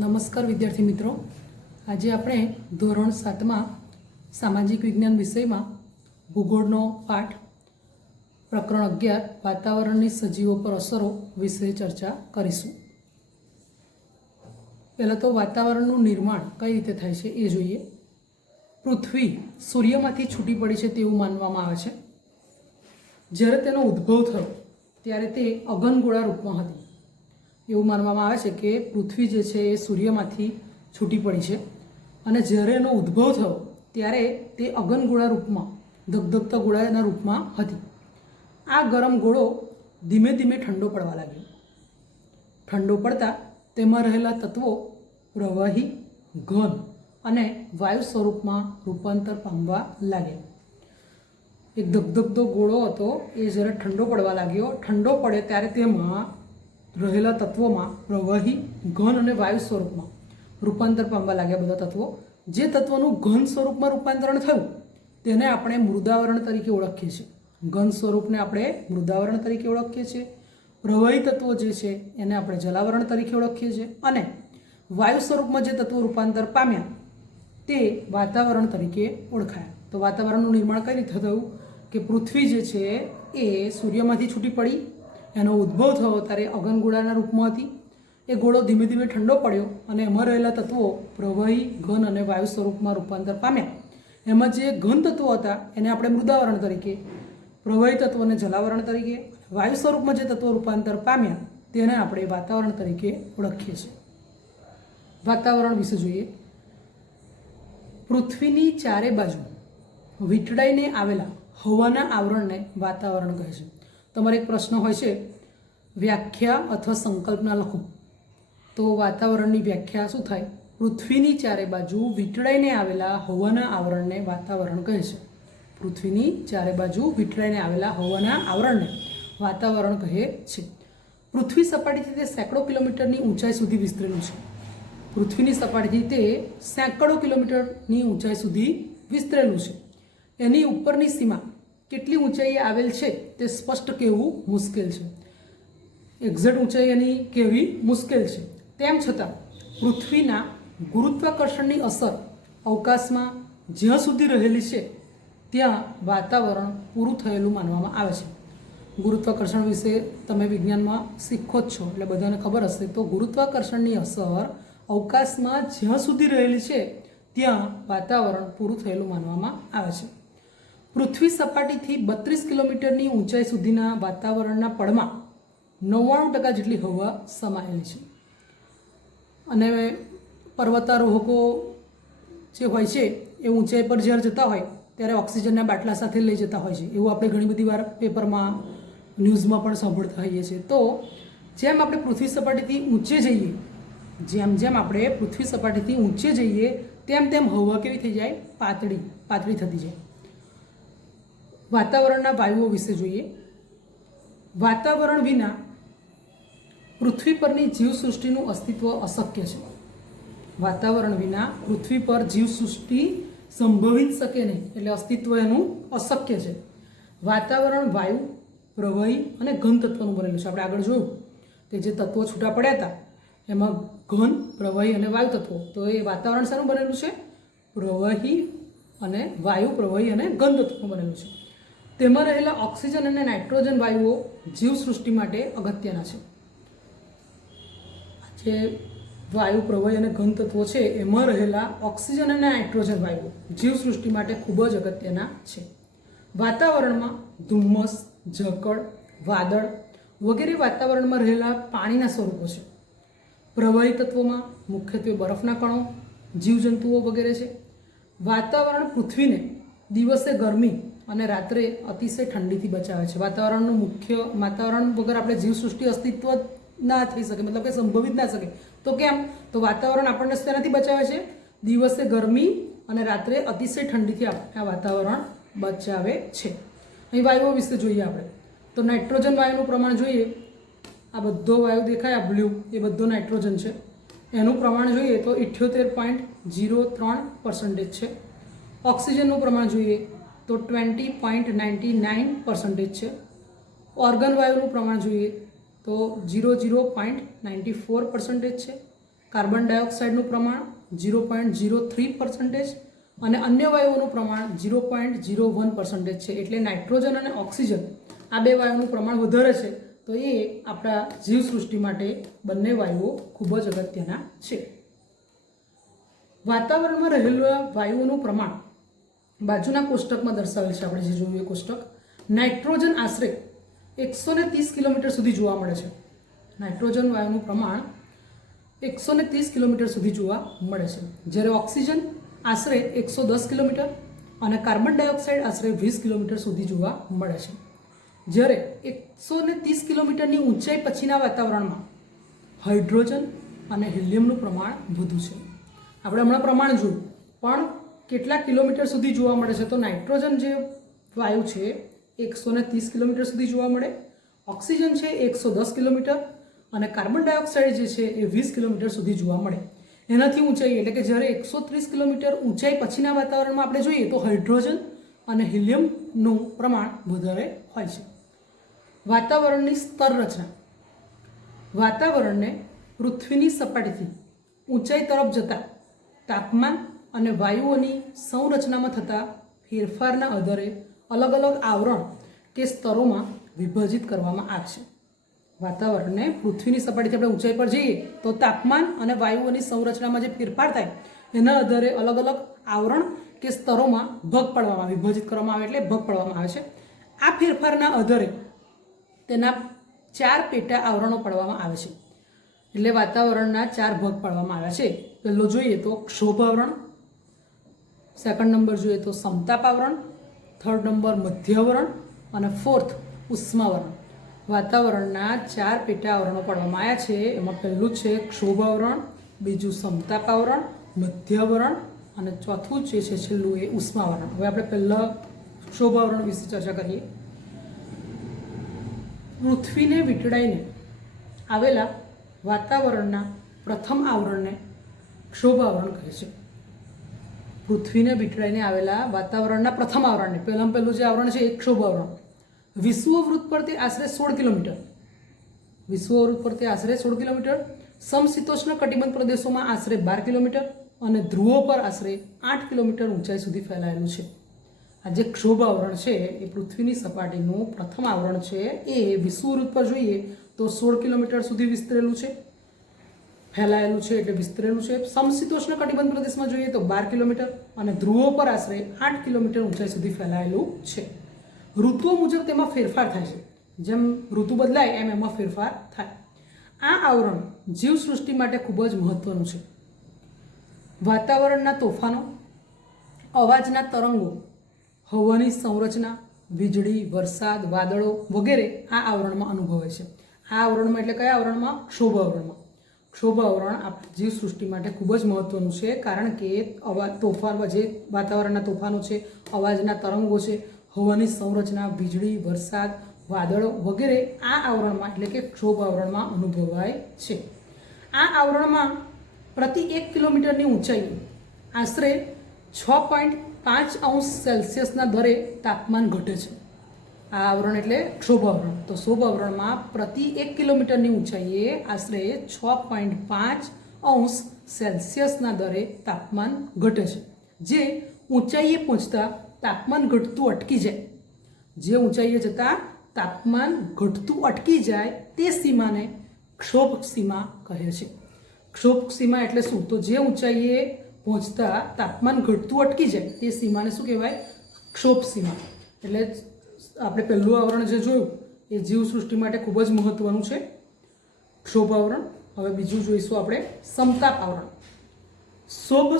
નમસ્કાર વિદ્યાર્થી મિત્રો, આજે આપણે ધોરણ 7માં સામાજિક વિજ્ઞાન વિષયમાં ભૂગોળનો પાઠ પ્રકરણ 11 વાતાવરણની સજીવો પર અસરો વિશે ચર્ચા કરીશું. પહેલાં તો વાતાવરણનું નિર્માણ કઈ રીતે થાય છે એ જોઈએ. પૃથ્વી સૂર્યમાંથી છૂટી પડી છે તેવું માનવામાં આવે છે. જ્યારે તેનો ઉદ્ભવ થયો ત્યારે તે અગનગોળા રૂપમાં હતી. એવું માનવામાં આવે છે કે પૃથ્વી જે છે એ સૂર્યમાંથી છૂટી પડી છે અને જ્યારે એનો ઉદ્ભવ થયો ત્યારે તે અગનગોળા રૂપમાં, ધગધગતા ગોળાના રૂપમાં હતી. આ ગરમ ગોળો ધીમે ધીમે ઠંડો પડવા લાગ્યો. ઠંડો પડતા તેમાં રહેલા તત્વો પ્રવાહી, ઘન અને વાયુ સ્વરૂપમાં રૂપાંતર પામવા લાગ્યા. એક ધગધગતો ગોળો હતો એ જ્યારે ઠંડો પડવા લાગ્યો, ઠંડો પડે ત્યારે તેમાં રહેલા તત્વોમાં પ્રવાહી, ઘન અને વાયુ સ્વરૂપમાં રૂપાંતર પામવા લાગ્યા બધા તત્વો. જે તત્વોનું ઘન સ્વરૂપમાં રૂપાંતરણ થયું તેને આપણે મૃદાવરણ તરીકે ઓળખીએ છીએ. ઘન સ્વરૂપને આપણે મૃદાવરણ તરીકે ઓળખીએ છીએ. પ્રવાહી તત્વો જે છે એને આપણે જલાવરણ તરીકે ઓળખીએ છીએ અને વાયુ સ્વરૂપમાં જે તત્વો રૂપાંતર પામ્યા તે વાતાવરણ તરીકે ઓળખાયા. તો વાતાવરણનું નિર્માણ કઈ રીતે થયું કે પૃથ્વી જે છે એ સૂર્યમાંથી છૂટી પડી, એનો ઉદ્ભવ થયો ત્યારે અગનગોળાના રૂપમાં હતી. એ ગોળો ધીમે ધીમે ઠંડો પડ્યો અને એમાં રહેલા તત્વો પ્રવાહી, ઘન અને વાયુ સ્વરૂપમાં રૂપાંતર પામ્યા. એમાં જે ઘન તત્વો હતા એને આપણે મૃદાવરણ તરીકે, પ્રવાહી તત્વોને જલાવરણ તરીકે, વાયુ સ્વરૂપમાં જે તત્વો રૂપાંતર પામ્યા તેને આપણે વાતાવરણ તરીકે ઓળખીએ છીએ. વાતાવરણ વિશે જોઈએ. પૃથ્વીની ચારે બાજુ વીંટળાઈને આવેલા હવાના આવરણને વાતાવરણ કહે છે. તમારે એક પ્રશ્ન હોય છે, વ્યાખ્યા અથવા સંકલ્પના લખો. તો વાતાવરણની વ્યાખ્યા શું થાય? પૃથ્વીની ચારે બાજુ વીંટળાઈને આવેલા હવાના આવરણને વાતાવરણ કહે છે. પૃથ્વીની ચારે બાજુ વીંટળાઈને આવેલા હવાના આવરણને વાતાવરણ કહે છે. પૃથ્વી સપાટીથી તે સેંકડો કિલોમીટરની ઊંચાઈ સુધી વિસ્તરેલું છે. પૃથ્વીની સપાટીથી તે સેંકડો કિલોમીટરની ઊંચાઈ સુધી વિસ્તરેલું છે. એની ઉપરની સીમા કેટલી ઊંચાઈએ આવેલ છે તે સ્પષ્ટ કહેવું મુશ્કેલ છે. એક્ઝેક્ટ ઊંચાઈ એની કહેવી મુશ્કેલ છે. તેમ છતાં પૃથ્વીના ગુરુત્વાકર્ષણની અસર અવકાશમાં જ્યાં સુધી રહેલી છે ત્યાં વાતાવરણ પૂરું થયેલું માનવામાં આવે છે. ગુરુત્વાકર્ષણ વિશે તમે વિજ્ઞાનમાં શીખો જ છો એટલે બધાને ખબર હશે. તો ગુરુત્વાકર્ષણની અસર અવકાશમાં જ્યાં સુધી રહેલી છે ત્યાં વાતાવરણ પૂરું થયેલું માનવામાં આવે છે. પૃથ્વી સપાટીથી 32 કિલોમીટરની ઊંચાઈ સુધીના વાતાવરણના પડમાં 99% જેટલી હવા સમાયેલી છે. અને પર્વતારોહકો જે હોય છે એ ઊંચાઈ પર જ્યારે જતા હોય ત્યારે ઓક્સિજનના બાટલા સાથે લઈ જતા હોય છે. એવું આપણે ઘણી બધી વાર પેપરમાં, ન્યૂઝમાં પણ સાંભળતા હોઈએ છીએ. તો જેમ આપણે પૃથ્વી સપાટીથી ઊંચે જઈએ, જેમ આપણે પૃથ્વી સપાટીથી ઊંચે જઈએ તેમ હવા કેવી થઈ જાય? પાતળી થતી જાય. વાતાવરણના વાયુઓ વિશે જોઈએ. વાતાવરણ વિના પૃથ્વી પરની જીવસૃષ્ટિનું અસ્તિત્વ અશક્ય છે. વાતાવરણ વિના પૃથ્વી પર જીવસૃષ્ટિ સંભવી જ શકે નહીં, એટલે અસ્તિત્વ એનું અશક્ય છે. વાતાવરણ વાયુ, પ્રવાહી અને ઘન તત્વોનું બનેલું છે. આપણે આગળ જોયું કે જે તત્વો છૂટા પડ્યા હતા એમાં ઘન, પ્રવાહી અને વાયુ તત્વો. તો એ વાતાવરણ શાનું બનેલું છે? પ્રવાહી અને વાયુ, પ્રવાહી અને ઘન તત્વોનું બનેલું છે. તેમાં રહેલા ઓક્સિજન અને નાઇટ્રોજન વાયુઓ જીવસૃષ્ટિ માટે અગત્યના છે. જે વાયુ, પ્રવાહી અને ઘન તત્વો છે એમાં રહેલા ઓક્સિજન અને નાઇટ્રોજન વાયુઓ જીવસૃષ્ટિ માટે ખૂબ જ અગત્યના છે. વાતાવરણમાં ધુમ્મસ, ઝકડ, વાદળ વગેરે વાતાવરણમાં રહેલા પાણીના સ્વરૂપો છે. પ્રવાહી તત્વોમાં મુખ્યત્વે બરફના કણો, જીવજંતુઓ વગેરે છે. વાતાવરણ પૃથ્વીને દિવસે ગરમી અને રાત્રે અતિશય ઠંડીથી બચાવે છે. વાતાવરણ વગર આપણે જીવસૃષ્ટિ અસ્તિત્વ ના થઈ શકે, મતલબ કે સંભવિત ના શકે. તો કેમ? તો વાતાવરણ આપણને શેનાથી બચાવે છે? દિવસે ગરમી અને રાત્રે અતિશય ઠંડીથી આ વાતાવરણ બચાવે છે. અહીં વાયુઓ વિશે જોઈએ આપણે. તો નાઇટ્રોજન વાયુનું પ્રમાણ જોઈએ. આ બધો વાયુ દેખાય, આ બ્લુ, એ બધો નાઇટ્રોજન છે. એનું પ્રમાણ જોઈએ તો 78.03% છે. ઓક્સિજનનું પ્રમાણ જોઈએ તો 20.99% છે. ઓર્ગન વાયુનું પ્રમાણ જોઈએ તો 00.94% છે. કાર્બન ડાયોક્સાઇડનું પ્રમાણ 0.03% અને અન્ય વાયુઓનું પ્રમાણ 0.01% છે. એટલે નાઇટ્રોજન અને ઓક્સિજન આ બે વાયુઓનું પ્રમાણ વધારે છે, તો એ આપણા જીવસૃષ્ટિ માટે બંને વાયુઓ ખૂબ જ અગત્યના છે. વાતાવરણમાં રહેલા વાયુઓનું પ્રમાણ બાજુના કોષ્ટકમાં દર્શાવેલ છે. આપણે જે જોયું એ કોષ્ટક. નાઇટ્રોજન આશરે 130 કિલોમીટર સુધી જોવા મળે છે. નાઇટ્રોજન વાયુનું પ્રમાણ 130 કિલોમીટર સુધી જોવા મળે છે, જ્યારે ઓક્સિજન આશરે 110 કિલોમીટર અને કાર્બન ડાયોક્સાઇડ આશરે 20 કિલોમીટર સુધી જોવા મળે છે. જ્યારે 130 કિલોમીટરની ઊંચાઈ પછીના વાતાવરણમાં હાઇડ્રોજન અને હિલિયમનું પ્રમાણ વધુ છે. આપણે હમણાં પ્રમાણ જોયું, પણ કેટલા કિલોમીટર સુધી જોવા મળે છે? તો નાઇટ્રોજન જે વાયુ છે 130 કિલોમીટર સુધી જોવા મળે, ઓક્સિજન છે 110 કિલોમીટર અને કાર્બન ડાયોક્સાઇડ જે છે એ 20 કિલોમીટર સુધી જોવા મળે. એનાથી ઊંચાઈ એટલે કે જ્યારે 130 કિલોમીટર ઊંચાઈ પછીના વાતાવરણમાં આપણે જોઈએ તો હાઇડ્રોજન અને હિલિયમનું પ્રમાણ વધારે હોય છે. વાતાવરણની સ્તર રચના. વાતાવરણને પૃથ્વીની સપાટીથી ઊંચાઈ તરફ જતા તાપમાન અને વાયુઓની સંરચનામાં થતા ફેરફારના આધારે અલગ અલગ આવરણ કે સ્તરોમાં વિભાજિત કરવામાં આવે છે. વાતાવરણને પૃથ્વીની સપાટીથી આપણે ઊંચાઈ પર જઈએ તો તાપમાન અને વાયુઓની સંરચનામાં જે ફેરફાર થાય એના આધારે અલગ અલગ આવરણ કે સ્તરોમાં વિભાજિત કરવામાં આવે, એટલે ભાગ પાડવામાં આવે છે. આ ફેરફારના આધારે તેના 4 પેટા આવરણો પાડવામાં આવે છે. એટલે વાતાવરણના 4 ભાગ પાડવામાં આવ્યા છે. પહેલો જોઈએ તો ક્ષોભ આવરણ, સેકન્ડ નંબર જોઈએ તો સમતાપ આવરણ, થર્ડ નંબર મધ્યાવરણ અને ફોર્થ ઉષ્માવરણ. વાતાવરણના 4 પેટા આવરણો પાડવામાં આવ્યા છે. એમાં પહેલું છે ક્ષોભ આવરણ, બીજું સમતાપ આવરણ, મધ્યાવરણ અને ચોથું જે છે છેલ્લું એ ઉષ્માવરણ. હવે આપણે પહેલા ક્ષોભ આવરણ વિશે ચર્ચા કરીએ. પૃથ્વીને વીંટળાઈને આવેલા વાતાવરણના પ્રથમ આવરણને ક્ષોભ આવરણ કહે છે. પૃથ્વીને વીંટળાઈને આવેલા વાતાવરણના પ્રથમ આવરણને પહેલું જે આવરણ છે એ ક્ષોભ આવરણ. વિષુવવૃત્ત પર તે આશરે 16 કિલોમીટર, વિષુવવૃત્ત પર તે આશરે 16 કિલોમીટર, સમશીતોષ્ણ કટિબંધ પ્રદેશોમાં આશરે 12 કિલોમીટર અને ધ્રુવો પર આશરે 8 કિલોમીટર ઊંચાઈ સુધી ફેલાયેલું છે. આ જે ક્ષોભ આવરણ છે એ પૃથ્વીની સપાટીનું પ્રથમ આવરણ છે. એ વિષુવવૃત્ત પર જોઈએ તો 16 કિલોમીટર સુધી વિસ્તરેલું છે, ફેલાયેલું છે એટલે વિસ્તરેલું છે. સમશીતોષ્ણ કટિબંધ પ્રદેશમાં જોઈએ તો 12 કિલોમીટર અને ધ્રુવો પર આશરે 8 કિલોમીટર ઊંચાઈ સુધી ફેલાયેલું છે. ઋતુઓ મુજબ તેમાં ફેરફાર થાય છે. જેમ ઋતુ બદલાય એમ એમાં ફેરફાર થાય. આ આવરણ જીવસૃષ્ટિ માટે ખૂબ જ મહત્વનું છે. વાતાવરણના તોફાનો, અવાજના તરંગો, હવાની સંરચના, વીજળી, વરસાદ, વાદળો વગેરે આ આવરણમાં અનુભવાય છે. આ આવરણમાં એટલે કયા આવરણમાં? ક્ષોભ આવરણમાં. ક્ષોભ આવરણ આપણી જીવસૃષ્ટિ માટે ખૂબ જ મહત્વનું છે, કારણ કે જે વાતાવરણના તોફાનો છે, અવાજના તરંગો છે, હવાની સંરચના, વીજળી, વરસાદ, વાદળો વગેરે આ આવરણમાં એટલે કે ક્ષોભ આવરણમાં અનુભવાય છે. આ આવરણમાં પ્રતિ 1 કિલોમીટરની ઊંચાઈએ આશરે 6.5 સેલ્સિયસના દરે તાપમાન ઘટે છે. આ આવરણ એટલે ક્ષોભ આવરણ. તો ક્ષોભ આવરણમાં પ્રતિ 1 કિલોમીટરની ઊંચાઈએ આશરે 6.5 સેલ્સિયસના દરે તાપમાન ઘટે છે. જે ઊંચાઈએ પહોંચતા તાપમાન ઘટતું અટકી જાય, જે ઊંચાઈએ જતાં તાપમાન ઘટતું અટકી જાય તે સીમાને ક્ષોભ સીમા કહે છે. ક્ષોભ સીમા એટલે શું? તો જે ઊંચાઈએ પહોંચતા તાપમાન ઘટતું અટકી જાય તે સીમાને શું કહેવાય? ક્ષોભ સીમા. એટલે આપણે પહેલું આવરણ જે જોયું એ જીવસૃષ્ટિ માટે ખૂબ જ મહત્વનું છે, ક્ષોભ આવરણ. હવે બીજું જોઈશું આપણે સમતાપ આવરણ. ક્ષોભ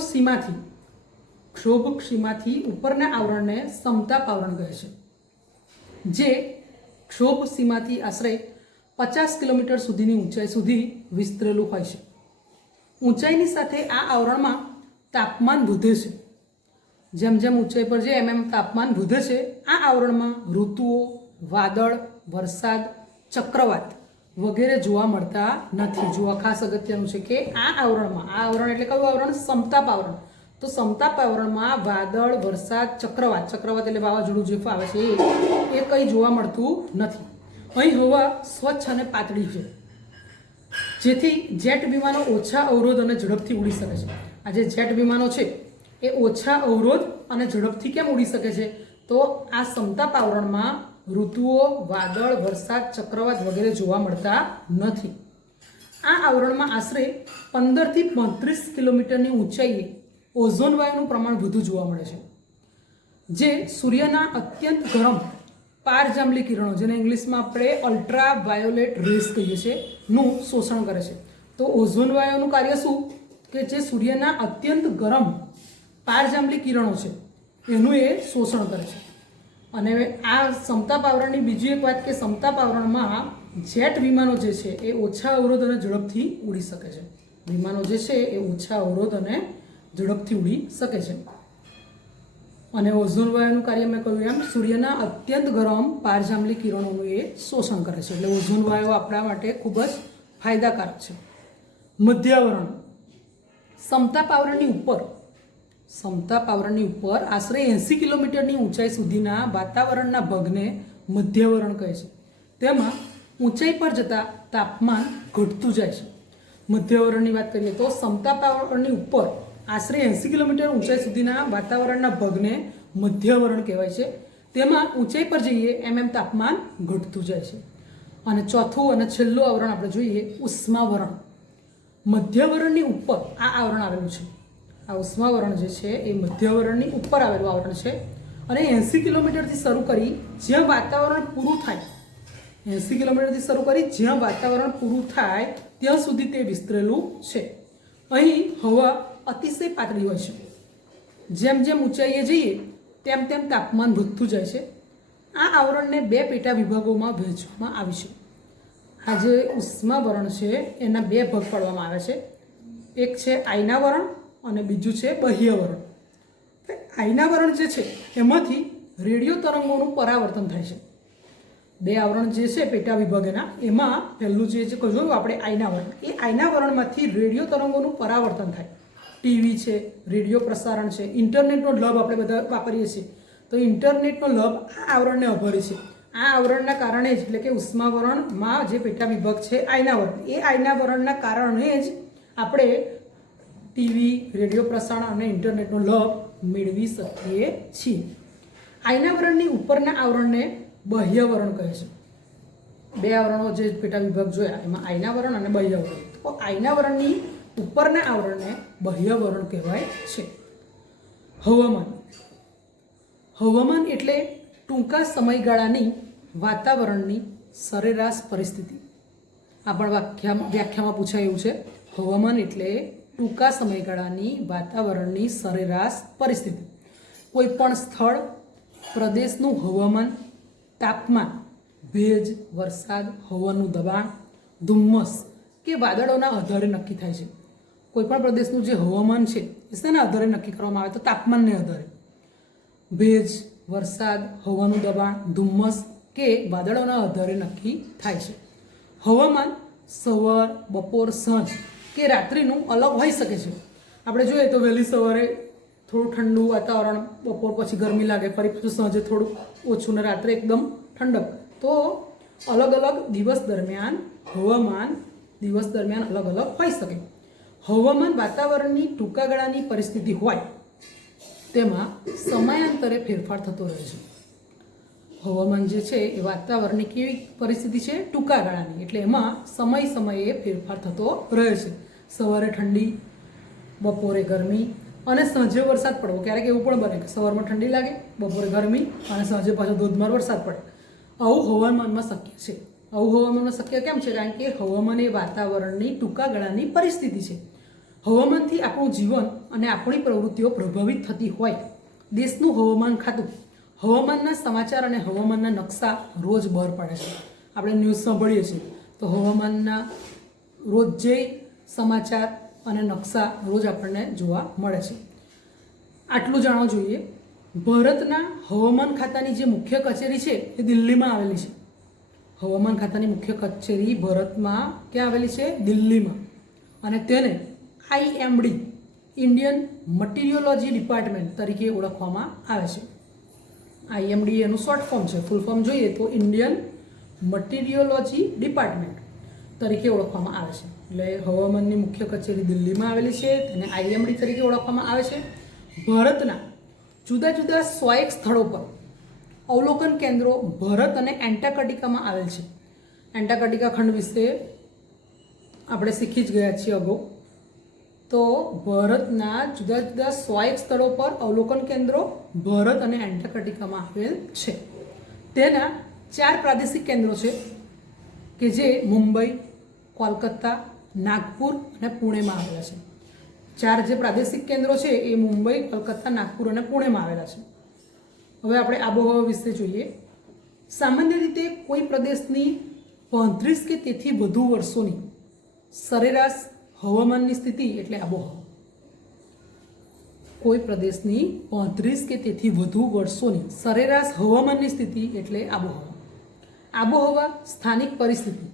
સીમાથી ઉપરના આવરણને સમતાપ આવરણ કહે છે, જે ક્ષોભ સીમાથી આશરે 50 કિલોમીટર સુધીની ઊંચાઈ સુધી વિસ્તરેલું હોય છે. ઊંચાઈની સાથે આ આવરણમાં તાપમાન વધે છે. જેમ જેમ ઊંચાઈ પર જાય એમ તાપમાન વધે છે. આ આવરણમાં ઋતુઓ, વાદળ, વરસાદ, ચક્રવાત વગેરે જોવા મળતા નથી. જોવા ખાસ અગત્યનું છે કે આ આવરણ એટલે કયું આવરણ? સમતાપ આવરણ. તો સમતાપ આવરણમાં વાદળ, વરસાદ, ચક્રવાત એટલે વાવાઝોડું જે આવે છે એ કંઈ જોવા મળતું નથી. અહીં હવા સ્વચ્છ અને પાતળી છે. જેથી જેટ વિમાનો ઓછા અવરોધ અને ઝડપથી ઉડી શકે છે. આ જે જેટ વિમાનો છે એ ઓછા અવરોધ અને ઝડપથી કેમ ઉડી શકે છે? તો આ સમતાપ આવરણમાં ઋતુઓ, વાદળ, વરસાદ, ચક્રવાત વગેરે જોવા મળતા નથી. આ આવરણમાં આશરે 15 થી 35 કિલોમીટરની ઊંચાઈએ ઓઝોન વાયુનું પ્રમાણ વધુ જોવા મળે છે, જે સૂર્યના અત્યંત ગરમ પારજાંબલી કિરણો, જેને ઇંગ્લિશમાં આપણે અલ્ટ્રા વાયોલેટ રેસ કહીએ છીએ, નું શોષણ કરે છે. તો ઓઝોન વાયુનું કાર્ય શું? કે જે સૂર્યના અત્યંત ગરમ પારજાંબલી કિરણો છે એનું એ શોષણ કરે છે. અને આ સમતાપ આવરણની બીજી એક વાત કે સમતાપ આવરણમાં જેટ વિમાનો જે છે એ ઓછા અવરોધ અને ઝડપથી ઉડી શકે છે. વિમાનો જે છે એ ઓછા અવરોધ અને ઝડપથી ઉડી શકે છે. અને ઓઝોન વાયુનું કાર્ય મેં કહ્યું એમ સૂર્યના અત્યંત ગરમ પારજાંબલી કિરણોનું એ શોષણ કરે છે. એટલે ઓઝોન વાયુ આપણા માટે ખૂબ જ ફાયદાકારક છે. મધ્યાવરણ સમતાપ આવરણની ઉપર આશરે 80 કિલોમીટરની ઊંચાઈ સુધીના વાતાવરણના ભાગને મધ્યાવરણ કહે છે. તેમાં ઊંચાઈ પર જતાં તાપમાન ઘટતું જાય છે. મધ્યાવરણની વાત કરીએ તો સમતાપ આવરણની ઉપર આશરે 80 કિલોમીટર ઊંચાઈ સુધીના વાતાવરણના ભાગને મધ્યાવરણ કહેવાય છે. તેમાં ઊંચાઈ પર જઈએ એમ તાપમાન ઘટતું જાય છે. અને ચોથું અને છેલ્લું આવરણ આપણે જોઈએ ઉષ્માવરણ. મધ્યાવરણની ઉપર આ આવરણ આવેલું છે. આ ઉષ્માવરણ જે છે એ મધ્યાવરણની ઉપર આવેલું આવરણ છે અને 80 કિલોમીટરથી શરૂ કરી જ્યાં વાતાવરણ પૂરું થાય 80 કિલોમીટરથી શરૂ કરી જ્યાં વાતાવરણ પૂરું થાય ત્યાં સુધી તે વિસ્તરેલું છે. અહીં હવા અતિશય પાતળી હોય છે. જેમ જેમ ઊંચાઈએ જઈએ તેમ તેમ તાપમાન વધતું જાય છે. આ આવરણને 2 પેટા વિભાગોમાં વહેંચવામાં આવી છે. આ જે ઉષ્માવરણ છે એના 2 ભાગ પાડવામાં આવે છે. એક છે આયનાવરણ અને બીજું છે બાહ્યવરણ. આયનાવરણ જે છે એમાંથી રેડિયો તરંગોનું પરાવર્તન થાય છે. 2 આવરણ જે છે પેટા વિભાગના એમાં પહેલું જે કહ્યું આપણે આયનાવરણ, એ આયનાવરણમાંથી રેડિયો તરંગોનું પરાવર્તન થાય. ટીવી છે, રેડિયો પ્રસારણ છે, ઇન્ટરનેટનો લાભ આપણે બધા વાપરીએ છીએ, તો ઇન્ટરનેટનો લાભ આ આવરણને આભારી છે. આ આવરણના કારણે જ એટલે કે ઉષ્માવરણમાં જે પેટા વિભાગ છે આયનાવરણ, એ આયનાવરણના કારણે જ આપણે ટીવી, રેડિયો પ્રસારણ અને ઇન્ટરનેટનો લાભ મેળવી શકીએ છીએ. આયનાવરણની ઉપરના આવરણને બાહ્યવરણ કહે છે. 2 આવરણો જે પેટા વિભાગ જોયા એમાં આયનાવરણ અને બાહ્યવરણ. તો આયનાવરણની ઉપરના આવરણને બાહ્યવરણ કહેવાય છે. હવામાન એટલે ટૂંકા સમયગાળાની વાતાવરણની સરેરાશ પરિસ્થિતિ. આ પણ વ્યાખ્યામાં પૂછાયું છે. હવામાન એટલે ટૂંકા સમયગાળાની વાતાવરણની સરેરાશ પરિસ્થિતિ. કોઈ પણ સ્થળ, પ્રદેશનું હવામાન, તાપમાન, ભેજ, વરસાદ, હવાનું દબાણ, ધુમ્મસ કે વાદળોના આધારે નક્કી થાય છે. કોઈપણ પ્રદેશનું જે હવામાન છે એ શેના આધારે નક્કી કરવામાં આવે? તો તાપમાનને આધારે. ભેજ, વરસાદ, હવાનું દબાણ, ધુમ્મસ કે વાદળોના આધારે નક્કી થાય છે. હવામાન સવાર, બપોર, સાંજ કે રાત્રિનું અલગ હોઈ શકે છે. આપણે જોઈએ તો વહેલી સવારે થોડું ઠંડુ વાતાવરણ, બપોર પછી ગરમી લાગે, ફરી પાછું સાંજે થોડું ઓછું ને રાત્રે એકદમ ઠંડક. તો અલગ અલગ દિવસ દરમિયાન હવામાન અલગ અલગ હોઈ શકે. હવામાન વાતાવરણની ટૂંકા ગાળાની પરિસ્થિતિ હોય તેમાં સમયાંતરે ફેરફાર થતો રહે છે. હવામાન જે છે એ વાતાવરણની કેવી પરિસ્થિતિ છે? ટૂંકા ગાળાની. એટલે એમાં સમયે ફેરફાર થતો રહે છે. સવારે ઠંડી, બપોરે ગરમી અને સાંજે વરસાદ પડવો. ક્યારેક એવું પણ બને કે સવારમાં ઠંડી લાગે, બપોરે ગરમી અને સાંજે પાછો ધોધમાર વરસાદ પડે. આવું હવામાનમાં શક્ય છે. આવું હવામાનમાં શક્ય કેમ છે? કારણ કે હવામાન એ વાતાવરણની ટૂંકા ગાળાની પરિસ્થિતિ છે. હવામાનથી આપણું જીવન અને આપણી પ્રવૃત્તિઓ પ્રભાવિત થતી હોય. દેશનું હવામાન ખાતું હવામાનના સમાચાર અને હવામાનના નકશા રોજ બહાર પાડે છે. આપણે ન્યૂઝ સાંભળીએ છીએ તો હવામાનના રોજ જે સમાચાર અને નકશા રોજ આપણને જોવા મળે છે. આટલું જાણવું જોઈએ. ભારતના હવામાન ખાતાની જે મુખ્ય કચેરી છે એ દિલ્હીમાં આવેલી છે. હવામાન ખાતાની મુખ્ય કચેરી ભારતમાં ક્યાં આવેલી છે? દિલ્હીમાં. અને તેને IMD ઇન્ડિયન મટીરિયોલોજી ડિપાર્ટમેન્ટ તરીકે ઓળખવામાં આવે છે. IMD એનું શોર્ટ ફોર્મ છે. ફૂલ ફોર્મ જોઈએ તો ઇન્ડિયન મટીરિયોલોજી ડિપાર્ટમેન્ટ. તરીકે ઓળખવામાં આવે છે. એટલે હવામાનની મુખ્ય કચેરી દિલ્હીમાં આવેલી છે, તેને IMD તરીકે ઓળખવામાં આવે છે. ભારતના જુદા જુદા 101 સ્થળો પર અવલોકન કેન્દ્રો ભારત અને એન્ટાર્કટિકામાં આવેલ છે. એન્ટાર્કટિકા ખંડ વિશે આપણે શીખી જ ગયા છીએ અગાઉ. તો ભારતના જુદા જુદા 101 સ્થળો પર અવલોકન કેન્દ્રો ભારત અને એન્ટાર્કટિકામાં આવેલ છે. તેના 4 પ્રાદેશિક કેન્દ્રો છે કે જે મુંબઈ, કોલકાતા, નાગપુર અને પુણેમાં આવેલા છે. 4 જે પ્રાદેશિક કેન્દ્રો છે એ મુંબઈ, કોલકાતા, નાગપુર અને પુણેમાં આવેલા છે. હવે આપણે આબોહવા વિશે જોઈએ. સામાન્ય રીતે કોઈ પ્રદેશની 35 કે તેથી વધુ વર્ષોની સરેરાશ હવામાનની સ્થિતિ એટલે આબોહવા. કોઈ પ્રદેશની 35 કે તેથી વધુ વર્ષોની સરેરાશ હવામાનની સ્થિતિ એટલે આબોહવા. આબોહવા સ્થાનિક પરિસ્થિતિ,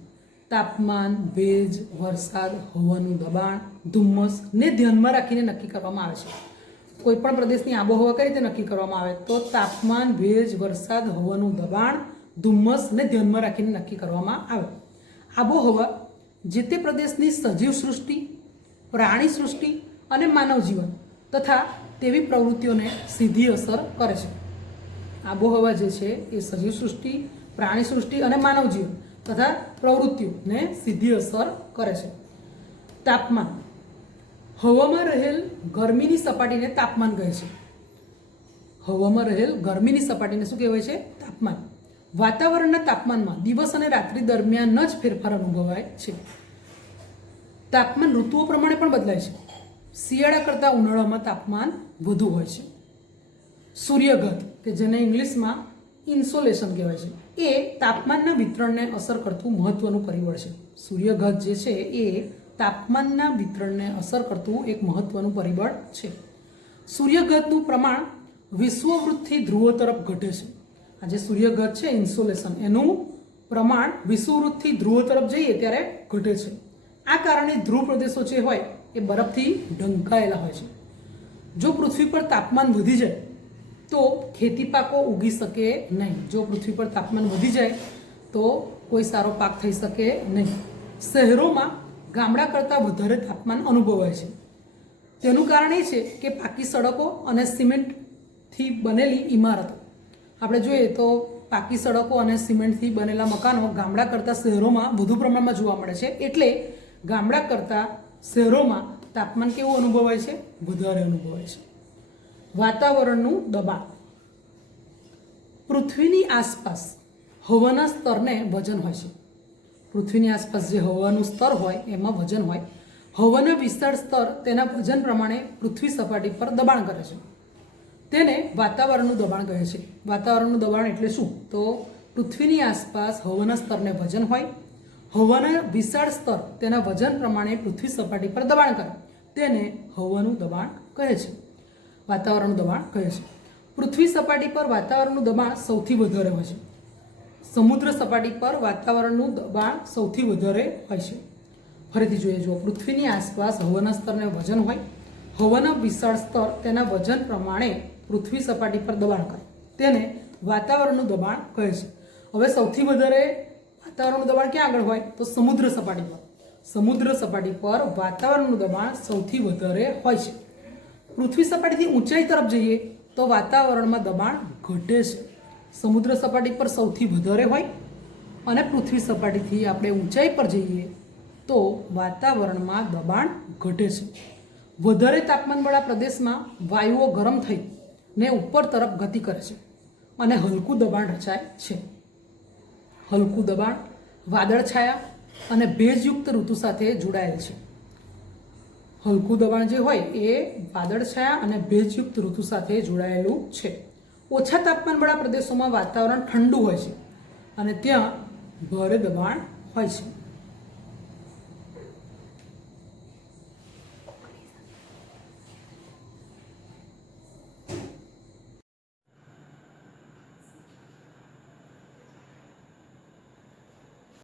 તાપમાન, ભેજ, વરસાદ, હવાનું દબાણ, ધુમ્મસ ને ધ્યાનમાં રાખીને નક્કી કરવામાં આવે છે. કોઈ પણ પ્રદેશની આબોહવા કઈ રીતે નક્કી કરવામાં આવે તો તાપમાન, ભેજ, વરસાદ, હવાનું દબાણ, ધુમ્મસ ને ધ્યાનમાં રાખીને નક્કી કરવામાં આવે. આબોહવા જે તે પ્રદેશની સજીવ સૃષ્ટિ, પ્રાણી સૃષ્ટિ અને માનવ જીવન તથા તેવી પ્રવૃત્તિઓને સીધી અસર કરે છે. આબોહવા જે છે એ સજીવ સૃષ્ટિ, પ્રાણી સૃષ્ટિ અને માનવ જીવન તથા પ્રવૃત્તિઓને સીધી અસર કરે છે. તાપમાન, હવામાં રહેલ ગરમીની સપાટીને તાપમાન કહે છે. હવામાં રહેલ ગરમીની સપાટીને શું કહેવાય છે? તાપમાન. વાતાવરણના તાપમાનમાં દિવસ અને રાત્રિ દરમિયાન જ ફેરફાર અનુભવાય છે. તાપમાન ઋતુઓ પ્રમાણે પણ બદલાય છે. શિયાળા કરતાં ઉનાળામાં તાપમાન વધુ હોય છે. સૂર્યઘાત કે જેને ઇંગ્લિશમાં ઇન્સોલેશન કહેવાય છે એ તાપમાનના વિતરણને અસર કરતું મહત્વનું પરિબળ છે. સૂર્યઘાત જે છે એ તાપમાનના વિતરણને અસર કરતું એક મહત્વનું પરિબળ છે. સૂર્યઘાતનું પ્રમાણ વિષુવવૃત્તથી ધ્રુવો તરફ ઘટે છે. આ જે સૂર્યઘાત છે ઇન્સોલેશન એનું પ્રમાણ વિષુવવૃત્તથી ધ્રુવો તરફ જઈએ ત્યારે ઘટે છે. આ કારણે ધ્રુવ પ્રદેશો જે હોય એ બરફથી ઢંકાયેલા હોય છે. જો પૃથ્વી પર તાપમાન વધી જાય તો ખેતી પાકો ઉગી શકે નહીં. જો પૃથ્વી પર તાપમાન વધી જાય તો કોઈ સારો પાક થઈ શકે નહીં. શહેરોમાં ગામડા કરતાં વધારે તાપમાન અનુભવાય છે. તેનું કારણ એ છે કે પાકી સડકો અને સિમેન્ટથી બનેલી ઇમારતો. આપણે જોઈએ તો પાકી સડકો અને સિમેન્ટથી બનેલા મકાનો ગામડા કરતાં શહેરોમાં વધુ પ્રમાણમાં જોવા મળે છે. એટલે ગામડા કરતાં શહેરોમાં તાપમાન કેવું અનુભવાય છે? વધારે અનુભવાય છે. વાતાવરણનું દબાણ. પૃથ્વીની આસપાસ હવાના સ્તરને વજન હોય છે. પૃથ્વીની આસપાસ જે હવાનું સ્તર હોય એમાં વજન હોય. હવાના વિશાળ સ્તર તેના વજન પ્રમાણે પૃથ્વી સપાટી પર દબાણ કરે છે. તેને વાતાવરણનું દબાણ કહે છે. વાતાવરણનું દબાણ એટલે શું? તો પૃથ્વીની આસપાસ હવાના સ્તરને વજન હોય. હવાના વિશાળ સ્તર તેના વજન પ્રમાણે પૃથ્વી સપાટી પર દબાણ કરે તેને હવાનું દબાણ કહે છે. વાતાવરણનું દબાણ કહે છે. પૃથ્વી સપાટી પર વાતાવરણનું દબાણ સૌથી વધારે હોય છે. સમુદ્ર સપાટી પર વાતાવરણનું દબાણ સૌથી વધારે હોય છે. ફરીથી જોઈએ જુઓ. પૃથ્વીની આસપાસ હવાના સ્તરને વજન હોય. હવાના વિશાળ સ્તર તેના વજન પ્રમાણે પૃથ્વી સપાટી પર દબાણ કરે તેને વાતાવરણનું દબાણ કહે છે. હવે સૌથી વધારે વાતાવરણનું દબાણ ક્યાં આગળ હોય? તો સમુદ્ર સપાટી પર. સમુદ્ર સપાટી પર વાતાવરણનું દબાણ સૌથી વધારે હોય છે. પૃથ્વી સપાટીથી ઊંચાઈ તરફ જઈએ તો વાતાવરણમાં દબાણ ઘટે છે. સમુદ્ર સપાટી પર સૌથી વધારે હોય અને પૃથ્વી સપાટીથી આપણે ઊંચાઈ પર જઈએ તો વાતાવરણમાં દબાણ ઘટે છે. વધારે તાપમાનવાળા પ્રદેશમાં વાયુઓ ગરમ થઈ ને ઉપર તરફ ગતિ કરે છે અને હલકું દબાણ રચાય છે. હલકું દબાણ વાદળછાયા અને ભેજયુક્ત ઋતુ સાથે જોડાયેલ છે. હલકું દબાણ જે હોય એ વાદળછાયા અને ભેજયુક્ત ઋતુ સાથે જોડાયેલું છે. ઓછા તાપમાનવાળા પ્રદેશોમાં વાતાવરણ ઠંડુ હોય છે અને ત્યાં ભારે દબાણ હોય છે.